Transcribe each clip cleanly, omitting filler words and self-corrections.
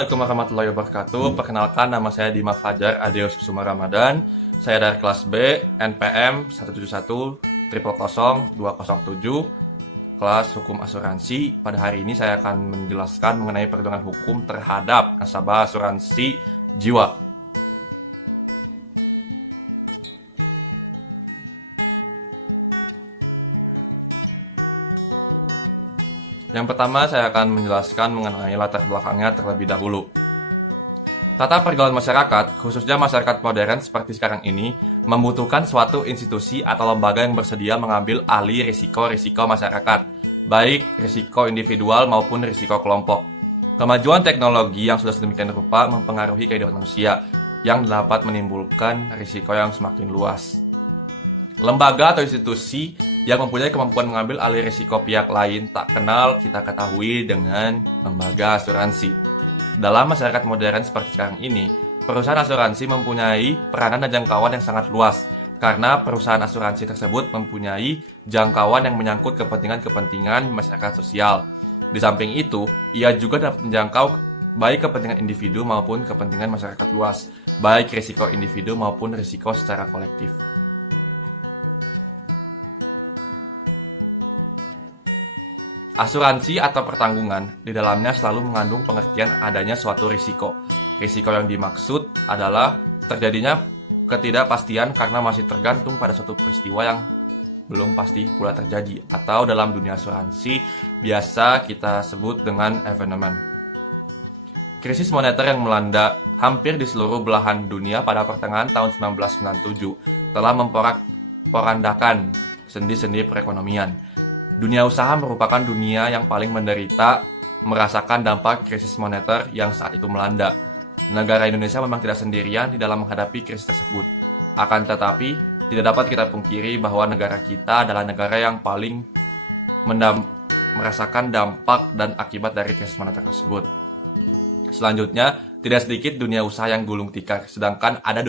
Assalamualaikum warahmatullahi wabarakatuh. Perkenalkan, nama saya Dima Fajar Adeus Kusuma Ramadan. Saya dari kelas B, NPM 171000207, kelas Hukum Asuransi. Pada hari ini saya akan menjelaskan mengenai perlindungan hukum terhadap nasabah asuransi jiwa. Yang pertama, saya akan menjelaskan mengenai latar belakangnya terlebih dahulu. Tata pergaulan masyarakat, khususnya masyarakat modern seperti sekarang ini, membutuhkan suatu institusi atau lembaga yang bersedia mengambil alih risiko-risiko masyarakat, baik risiko individual maupun risiko kelompok. Kemajuan teknologi yang sudah sedemikian rupa mempengaruhi kehidupan manusia, yang dapat menimbulkan risiko yang semakin luas. Lembaga atau institusi yang mempunyai kemampuan mengambil alih risiko pihak lain tak kenal kita ketahui dengan lembaga asuransi. Dalam masyarakat modern seperti sekarang ini, perusahaan asuransi mempunyai peranan dan jangkauan yang sangat luas karena perusahaan asuransi tersebut mempunyai jangkauan yang menyangkut kepentingan-kepentingan masyarakat sosial. Di samping itu, ia juga dapat menjangkau baik kepentingan individu maupun kepentingan masyarakat luas, baik risiko individu maupun risiko secara kolektif. Asuransi atau pertanggungan di dalamnya selalu mengandung pengertian adanya suatu risiko. Risiko yang dimaksud adalah terjadinya ketidakpastian karena masih tergantung pada suatu peristiwa yang belum pasti pula terjadi, atau dalam dunia asuransi biasa kita sebut dengan evenement. Krisis moneter yang melanda hampir di seluruh belahan dunia pada pertengahan tahun 1997 telah memporak-porandakan sendi-sendi perekonomian. Dunia usaha merupakan dunia yang paling menderita merasakan dampak krisis moneter yang saat itu melanda. Negara Indonesia memang tidak sendirian di dalam menghadapi krisis tersebut. Akan tetapi, tidak dapat kita pungkiri bahwa negara kita adalah negara yang paling merasakan dampak dan akibat dari krisis moneter tersebut. Selanjutnya, tidak sedikit dunia usaha yang gulung tikar, sedangkan ada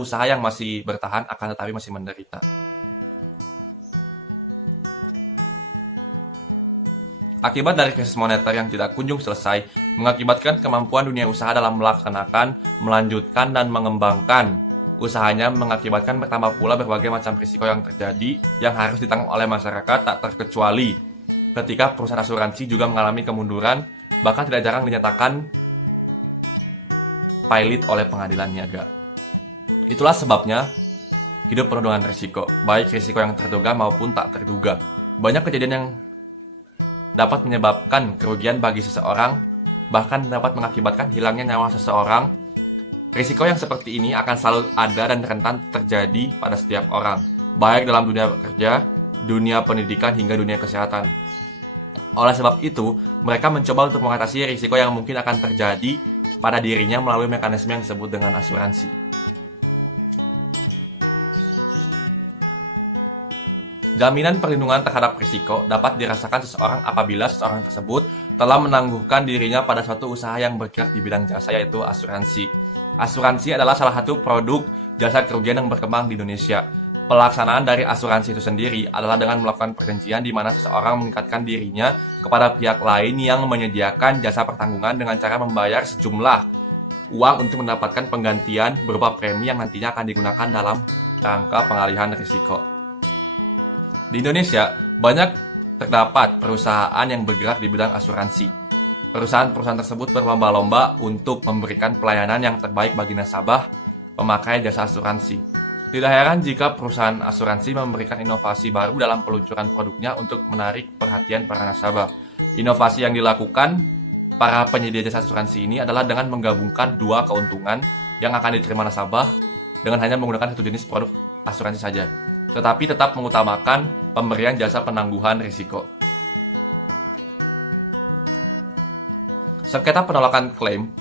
usaha yang masih bertahan akan tetapi masih menderita. Akibat dari krisis moneter yang tidak kunjung selesai, mengakibatkan kemampuan dunia usaha dalam melaksanakan, melanjutkan, dan mengembangkan usahanya, mengakibatkan bertambah pula berbagai macam risiko yang terjadi yang harus ditanggung oleh masyarakat, tak terkecuali ketika perusahaan asuransi juga mengalami kemunduran, bahkan tidak jarang dinyatakan pilot oleh pengadilan niaga. Itulah sebabnya hidup penuh dengan risiko, baik risiko yang terduga maupun tak terduga. Banyak kejadian yang dapat menyebabkan kerugian bagi seseorang, bahkan dapat mengakibatkan hilangnya nyawa seseorang. Risiko yang seperti ini akan selalu ada dan rentan terjadi pada setiap orang, baik dalam dunia kerja, dunia pendidikan, hingga dunia kesehatan. Oleh sebab itu, mereka mencoba untuk mengatasi risiko yang mungkin akan terjadi pada dirinya melalui mekanisme yang disebut dengan asuransi. Jaminan perlindungan terhadap risiko dapat dirasakan seseorang apabila seseorang tersebut telah menangguhkan dirinya pada suatu usaha yang bergerak di bidang jasa, yaitu asuransi. Asuransi adalah salah satu produk jasa kerugian yang berkembang di Indonesia. Pelaksanaan dari asuransi itu sendiri adalah dengan melakukan perjanjian di mana seseorang mengikatkan dirinya kepada pihak lain yang menyediakan jasa pertanggungan dengan cara membayar sejumlah uang untuk mendapatkan penggantian berupa premi yang nantinya akan digunakan dalam rangka pengalihan risiko. Di Indonesia, banyak terdapat perusahaan yang bergerak di bidang asuransi. Perusahaan-perusahaan tersebut berlomba-lomba untuk memberikan pelayanan yang terbaik bagi nasabah pemakai jasa asuransi. Tidak heran jika perusahaan asuransi memberikan inovasi baru dalam peluncuran produknya untuk menarik perhatian para nasabah. Inovasi yang dilakukan para penyedia jasa asuransi ini adalah dengan menggabungkan dua keuntungan yang akan diterima nasabah dengan hanya menggunakan satu jenis produk asuransi saja, tetapi tetap mengutamakan pemberian jasa penangguhan risiko. Sengketa penolakan klaim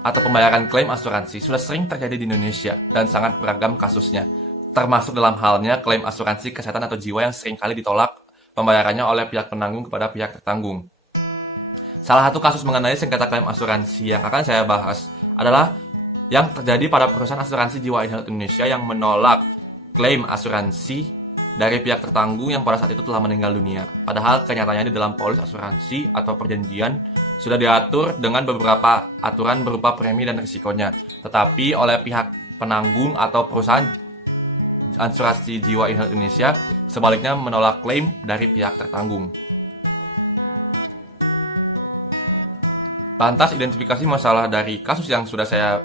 atau pembayaran klaim asuransi sudah sering terjadi di Indonesia dan sangat beragam kasusnya, termasuk dalam halnya klaim asuransi kesehatan atau jiwa yang seringkali ditolak pembayarannya oleh pihak penanggung kepada pihak tertanggung. Salah satu kasus mengenai sengketa klaim asuransi yang akan saya bahas adalah yang terjadi pada perusahaan asuransi jiwa Indonesia yang menolak klaim asuransi dari pihak tertanggung yang pada saat itu telah meninggal dunia. Padahal kenyataannya di dalam polis asuransi atau perjanjian sudah diatur dengan beberapa aturan berupa premi dan risikonya. Tetapi oleh pihak penanggung atau perusahaan asuransi jiwa Indonesia sebaliknya menolak klaim dari pihak tertanggung. Lantas identifikasi masalah dari kasus yang sudah saya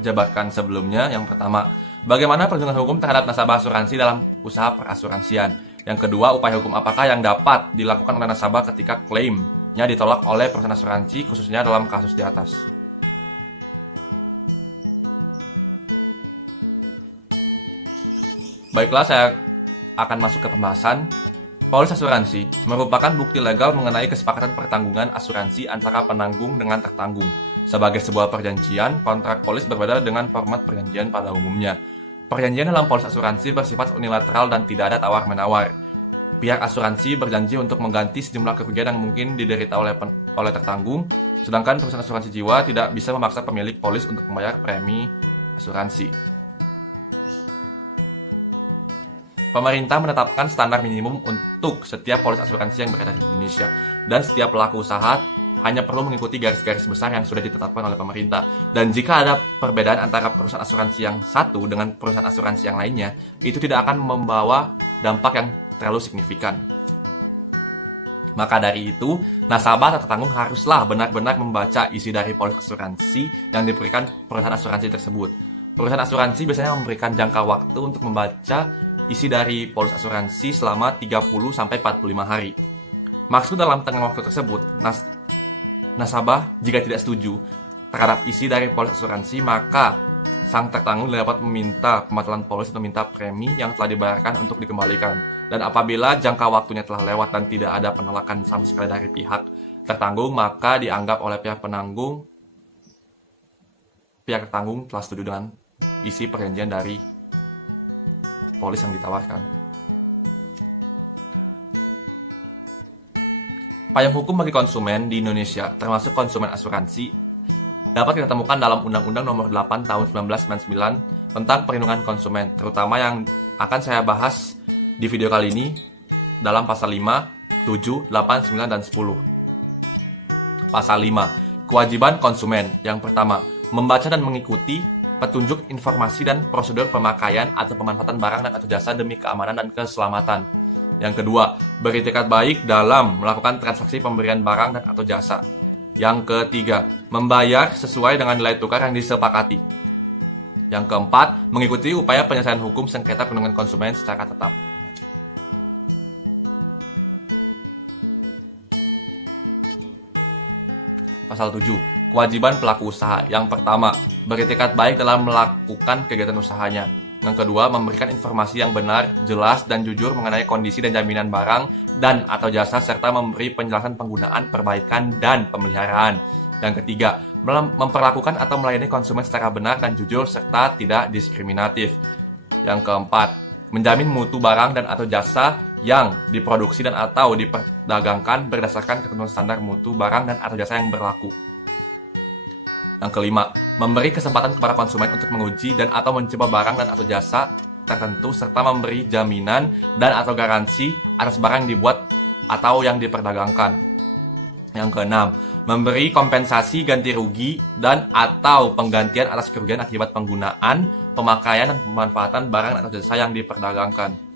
jabarkan sebelumnya. Yang pertama, bagaimana perlindungan hukum terhadap nasabah asuransi dalam usaha perasuransian. Yang kedua, upaya hukum apakah yang dapat dilakukan oleh nasabah ketika klaimnya ditolak oleh perusahaan asuransi, khususnya dalam kasus di atas. Baiklah, saya akan masuk ke pembahasan. Polis asuransi merupakan bukti legal mengenai kesepakatan pertanggungan asuransi antara penanggung dengan tertanggung. Sebagai sebuah perjanjian, kontrak polis berbeda dengan format perjanjian pada umumnya. Perjanjian dalam polis asuransi bersifat unilateral dan tidak ada tawar-menawar. Pihak asuransi berjanji untuk mengganti sejumlah kerugian yang mungkin diderita oleh tertanggung, sedangkan perusahaan asuransi jiwa tidak bisa memaksa pemilik polis untuk membayar premi asuransi. Pemerintah menetapkan standar minimum untuk setiap polis asuransi yang beredar di Indonesia, dan setiap pelaku usaha hanya perlu mengikuti garis-garis besar yang sudah ditetapkan oleh pemerintah. Dan jika ada perbedaan antara perusahaan asuransi yang satu dengan perusahaan asuransi yang lainnya, itu tidak akan membawa dampak yang terlalu signifikan. Maka dari itu, nasabah atau tertanggung haruslah benar-benar membaca isi dari polis asuransi yang diberikan perusahaan asuransi tersebut. Perusahaan asuransi biasanya memberikan jangka waktu untuk membaca isi dari polis asuransi selama 30-45 hari. Maksud dalam tengah waktu tersebut, nasabah jika tidak setuju terhadap isi dari polis asuransi, maka sang tertanggung dapat meminta pembatalan polis atau meminta premi yang telah dibayarkan untuk dikembalikan. Dan apabila jangka waktunya telah lewat dan tidak ada penolakan sama sekali dari pihak tertanggung, maka dianggap oleh pihak tertanggung telah setuju dengan isi perjanjian dari polis yang ditawarkan. Payung hukum bagi konsumen di Indonesia, termasuk konsumen asuransi, dapat kita temukan dalam Undang-Undang Nomor 8 Tahun 1999 tentang perlindungan konsumen, terutama yang akan saya bahas di video kali ini dalam pasal 5, 7, 8, 9, dan 10. Pasal 5, kewajiban konsumen. Yang pertama, membaca dan mengikuti petunjuk informasi dan prosedur pemakaian atau pemanfaatan barang dan atau jasa demi keamanan dan keselamatan. Yang kedua, beritikat baik dalam melakukan transaksi pemberian barang dan atau jasa. Yang ketiga, membayar sesuai dengan nilai tukar yang disepakati. Yang keempat, mengikuti upaya penyelesaian hukum sengketa perlindungan konsumen secara tetap. Pasal 7, kewajiban pelaku usaha. Yang pertama, beritikat baik dalam melakukan kegiatan usahanya. Yang kedua, memberikan informasi yang benar, jelas, dan jujur mengenai kondisi dan jaminan barang dan atau jasa, serta memberi penjelasan penggunaan, perbaikan, dan pemeliharaan. Yang ketiga, memperlakukan atau melayani konsumen secara benar dan jujur, serta tidak diskriminatif. Yang keempat, menjamin mutu barang dan atau jasa yang diproduksi dan atau diperdagangkan berdasarkan ketentuan standar mutu barang dan atau jasa yang berlaku. Yang kelima, memberi kesempatan kepada konsumen untuk menguji dan atau mencoba barang dan atau jasa tertentu, serta memberi jaminan dan atau garansi atas barang yang dibuat atau yang diperdagangkan. Yang keenam, memberi kompensasi ganti rugi dan atau penggantian atas kerugian akibat penggunaan, pemakaian, dan pemanfaatan barang atau jasa yang diperdagangkan.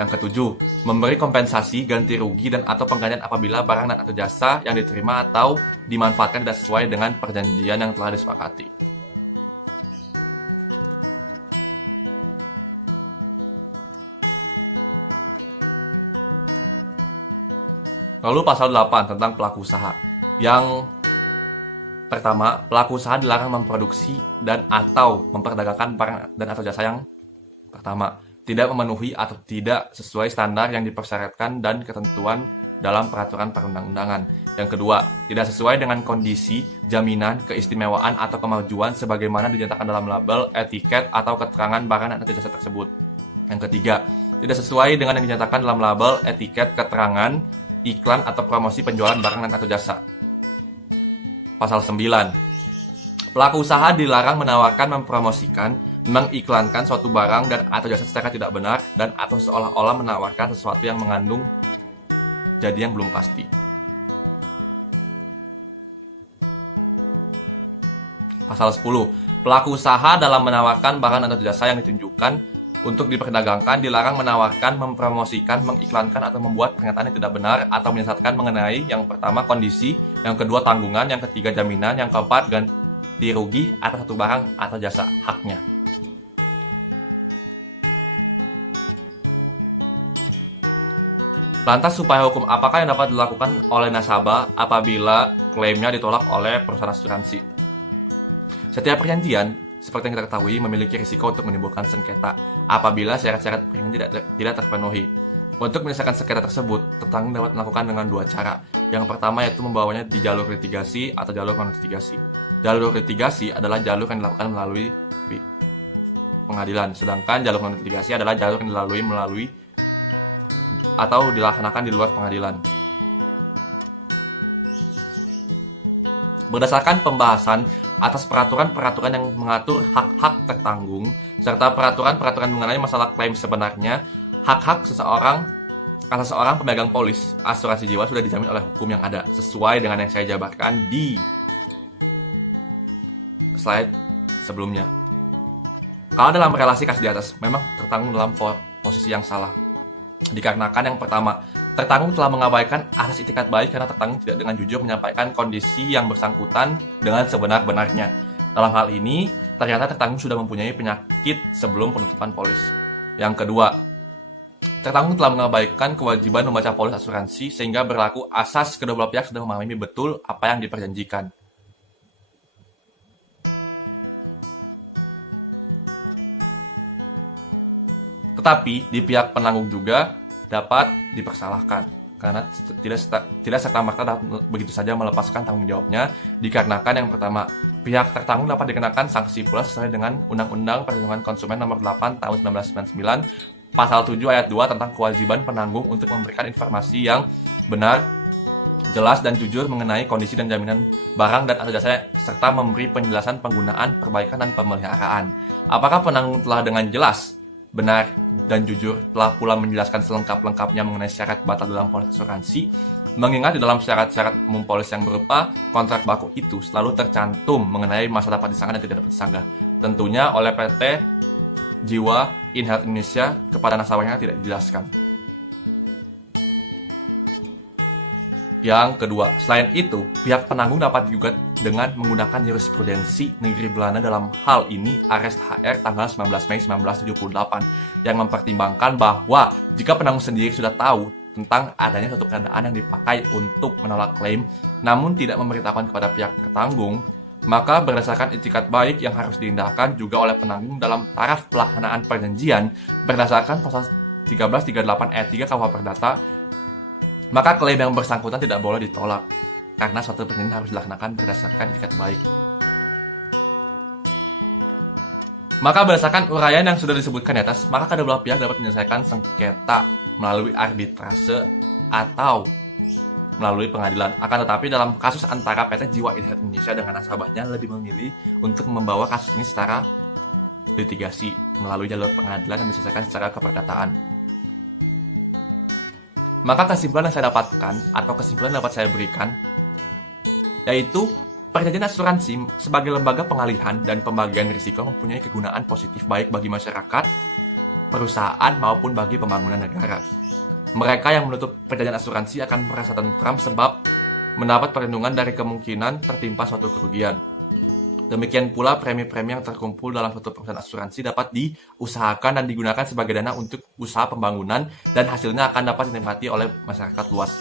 Yang ketujuh, memberi kompensasi ganti rugi dan atau penggantian apabila barang dan atau jasa yang diterima atau dimanfaatkan tidak sesuai dengan perjanjian yang telah disepakati. Lalu pasal 8 tentang pelaku usaha. Yang pertama, pelaku usaha dilarang memproduksi dan atau memperdagangkan barang dan atau jasa yang pertama, tidak memenuhi atau tidak sesuai standar yang dipersyaratkan dan ketentuan dalam peraturan perundang-undangan. Yang kedua, tidak sesuai dengan kondisi, jaminan, keistimewaan, atau kemajuan sebagaimana dinyatakan dalam label, etiket, atau keterangan barang atau jasa tersebut. Yang ketiga, tidak sesuai dengan yang dinyatakan dalam label, etiket, keterangan, iklan, atau promosi penjualan barang atau jasa. Pasal 9. Pelaku usaha dilarang menawarkan, mempromosikan, mengiklankan suatu barang dan atau jasa secara tidak benar dan atau seolah-olah menawarkan sesuatu yang mengandung jadi yang belum pasti. Pasal 10. Pelaku usaha dalam menawarkan barang atau jasa yang ditunjukkan untuk diperdagangkan dilarang menawarkan, mempromosikan, mengiklankan atau membuat pernyataan yang tidak benar atau menyesatkan mengenai yang pertama kondisi, yang kedua tanggungan, yang ketiga jaminan, yang keempat ganti rugi atas satu barang atau jasa haknya. Lantas supaya hukum apakah yang dapat dilakukan oleh nasabah apabila klaimnya ditolak oleh perusahaan asuransi? Setiap perjanjian, seperti yang kita ketahui, memiliki risiko untuk menimbulkan sengketa apabila syarat-syarat perjanjian tidak terpenuhi. Untuk menyelesaikan sengketa tersebut, tertanggung dapat melakukan dengan dua cara. Yang pertama yaitu membawanya di jalur litigasi atau jalur non-litigasi. Jalur litigasi adalah jalur yang dilakukan melalui pengadilan, sedangkan jalur non-litigasi adalah jalur yang melalui atau dilaksanakan di luar pengadilan. Berdasarkan pembahasan atas peraturan-peraturan yang mengatur hak-hak tertanggung serta peraturan-peraturan mengenai masalah klaim sebenarnya, hak-hak seseorang pemegang polis asuransi jiwa sudah dijamin oleh hukum yang ada sesuai dengan yang saya jabarkan di slide sebelumnya. Kalau dalam relasi kasus di atas memang tertanggung dalam posisi yang salah. Dikarenakan yang pertama, tertanggung telah mengabaikan asas itikat baik karena tertanggung tidak dengan jujur menyampaikan kondisi yang bersangkutan dengan sebenar-benarnya. Dalam hal ini, ternyata tertanggung sudah mempunyai penyakit sebelum penutupan polis. Yang kedua, tertanggung telah mengabaikan kewajiban membaca polis asuransi sehingga berlaku asas kedua belah pihak sudah memahami betul apa yang diperjanjikan. Tetapi di pihak penanggung juga dapat dipersalahkan karena tidak serta-merta dapat begitu saja melepaskan tanggung jawabnya, dikarenakan yang pertama, pihak tertanggung dapat dikenakan sanksi pula sesuai dengan Undang-Undang Perlindungan Konsumen Nomor 8 Tahun 1999 Pasal 7 Ayat 2 tentang kewajiban penanggung untuk memberikan informasi yang benar, jelas dan jujur mengenai kondisi dan jaminan barang dan atau jasa serta memberi penjelasan penggunaan, perbaikan dan pemeliharaan. Apakah penanggung telah dengan jelas, benar dan jujur telah pula menjelaskan selengkap-lengkapnya mengenai syarat batal dalam polis asuransi, mengingat di dalam syarat-syarat umum polis yang berupa kontrak baku itu selalu tercantum mengenai masa dapat disanggah dan tidak dapat disanggah, tentunya oleh PT Jiwa In Health Indonesia kepada nasabahnya tidak dijelaskan. Yang kedua, selain itu, pihak penanggung dapat digugat dengan menggunakan jurisprudensi negeri Belanda dalam hal ini Arrest HR tanggal 19 Mei 1978 yang mempertimbangkan bahwa jika penanggung sendiri sudah tahu tentang adanya suatu keadaan yang dipakai untuk menolak klaim namun tidak memberitahukan kepada pihak tertanggung, maka berdasarkan itikat baik yang harus diindahkan juga oleh penanggung dalam taraf pelaksanaan perjanjian berdasarkan pasal 1338 ayat 3 KUH Perdata, maka klaim yang bersangkutan tidak boleh ditolak, karena suatu perjanjian harus dilaksanakan berdasarkan itikat baik. Maka berdasarkan uraian yang sudah disebutkan di atas, maka kedua belah pihak dapat menyelesaikan sengketa melalui arbitrase atau melalui pengadilan. Akan tetapi dalam kasus antara PT Jiwa In Health Indonesia dengan nasabahnya lebih memilih untuk membawa kasus ini secara litigasi melalui jalur pengadilan dan diselesaikan secara keperdataan. Maka kesimpulan yang saya dapatkan atau kesimpulan yang dapat saya berikan yaitu perjanjian asuransi sebagai lembaga pengalihan dan pembagian risiko mempunyai kegunaan positif baik bagi masyarakat, perusahaan maupun bagi pembangunan negara. Mereka yang menutup perjanjian asuransi akan merasa tentram sebab mendapat perlindungan dari kemungkinan tertimpa suatu kerugian. Demikian pula premi-premi yang terkumpul dalam suatu perusahaan asuransi dapat diusahakan dan digunakan sebagai dana untuk usaha pembangunan dan hasilnya akan dapat dinikmati oleh masyarakat luas.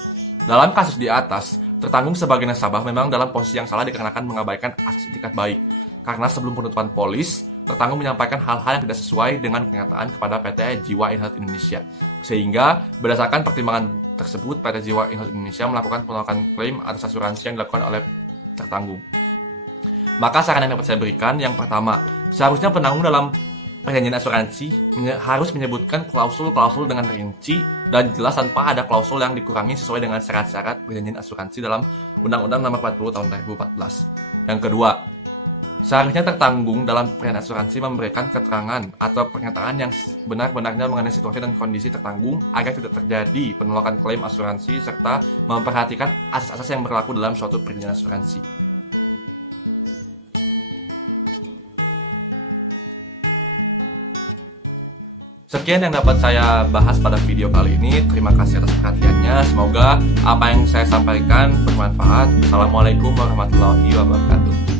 Dalam kasus di atas, tertanggung sebagai nasabah memang dalam posisi yang salah dikarenakan mengabaikan asas itikat baik. Karena sebelum penutupan polis, tertanggung menyampaikan hal-hal yang tidak sesuai dengan kenyataan kepada PT Jiwa In Health Indonesia. Sehingga berdasarkan pertimbangan tersebut, PT Jiwa In Health Indonesia melakukan penolakan klaim atas asuransi yang dilakukan oleh tertanggung. Maka saran yang dapat saya berikan, yang pertama, seharusnya penanggung dalam perjanjian asuransi harus menyebutkan klausul-klausul dengan rinci dan jelas tanpa ada klausul yang dikurangi sesuai dengan syarat-syarat perjanjian asuransi dalam Undang-Undang Nomor 40 Tahun 2014. Yang kedua, Seharusnya tertanggung dalam pemberian asuransi memberikan keterangan atau pernyataan yang benar-benarnya mengenai situasi dan kondisi tertanggung agar tidak terjadi penolakan klaim asuransi serta memperhatikan asas-asas yang berlaku dalam suatu perjanjian asuransi. Sekian yang dapat saya bahas pada video kali ini. Terima kasih atas perhatiannya. Semoga apa yang saya sampaikan bermanfaat. Assalamualaikum warahmatullahi wabarakatuh.